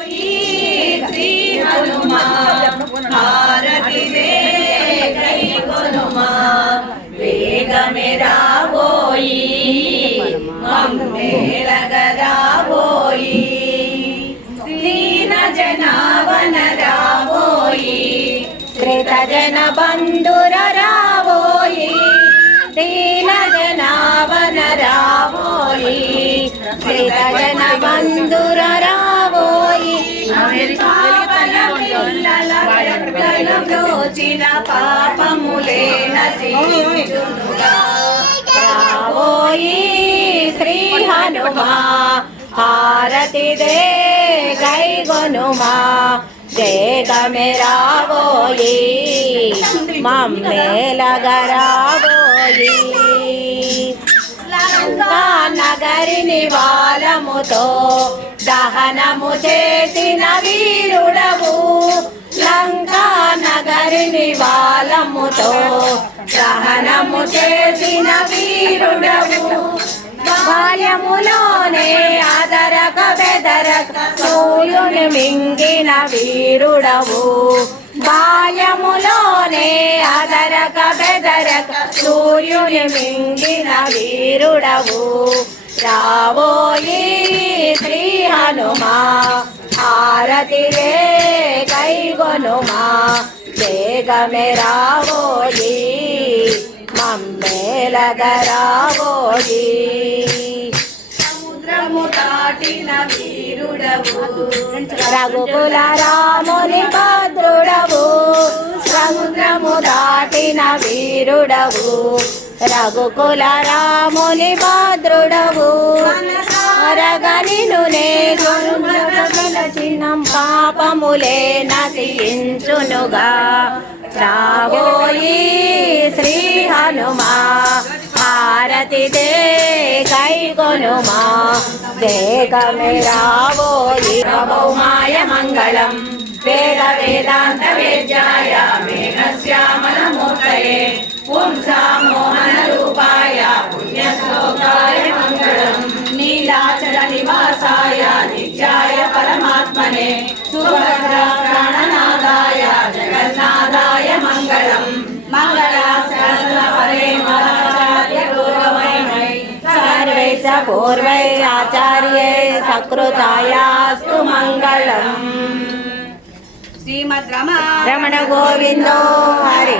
శ్రీ రాబోయి దీన జనావన రాబోయి జన బంధుర రాబోయి దీన జనావన రాబోయి రక్తలు బ్రోచిన పాపములే నశించునుగా. శ్రీ హనుమా హారతి దే గై గొనుమా దేగమే రాబోయి మమ్మేలగరాబోయి లంకా నగరిని వాలముతో దహనము చేసిన వీరుడవు. నగరిని వాలముతో సహనము చేసిన వీరుడవు. బాల్యములోనే ఆదరక బెదరక సూర్యుని మింగిన వీరుడవు. బాల్యములోనే ఆదరక బెదరక సూర్యుని మింగిన వీరుడవు. రాబోయి శ్రీ హనుమా హారతి రే రాబోయి మమ్మేలగరాబోయి సముద్రము దాటిన వీరుడవు రఘుకుల రాముని భద్రుడవు సముద్రము దాటిన వీరుడవు రఘుకుల రాముని భద్రుడవు అరగనిను నే పాపములే నశించునుగా. రాబోయి శ్రీ హనుమా హారతి దే కైకొనుమా. కొనుమా దేగమే రాబోయి భౌమాయ మంగళం. వేద వేదాంత వేద్యాయ పరమాత్మనే సుభద్ర ప్రాణనాదాయ జగన్నాథాయ మంగళం. మంగళాశాసన పరే మహాచార్య గౌరవమై సర్వై చ పూర్వై ఆచార్యై సకృతాయాస్తు మంగళం. శ్రీమద్ రమ రమణ గోవిందో హరి.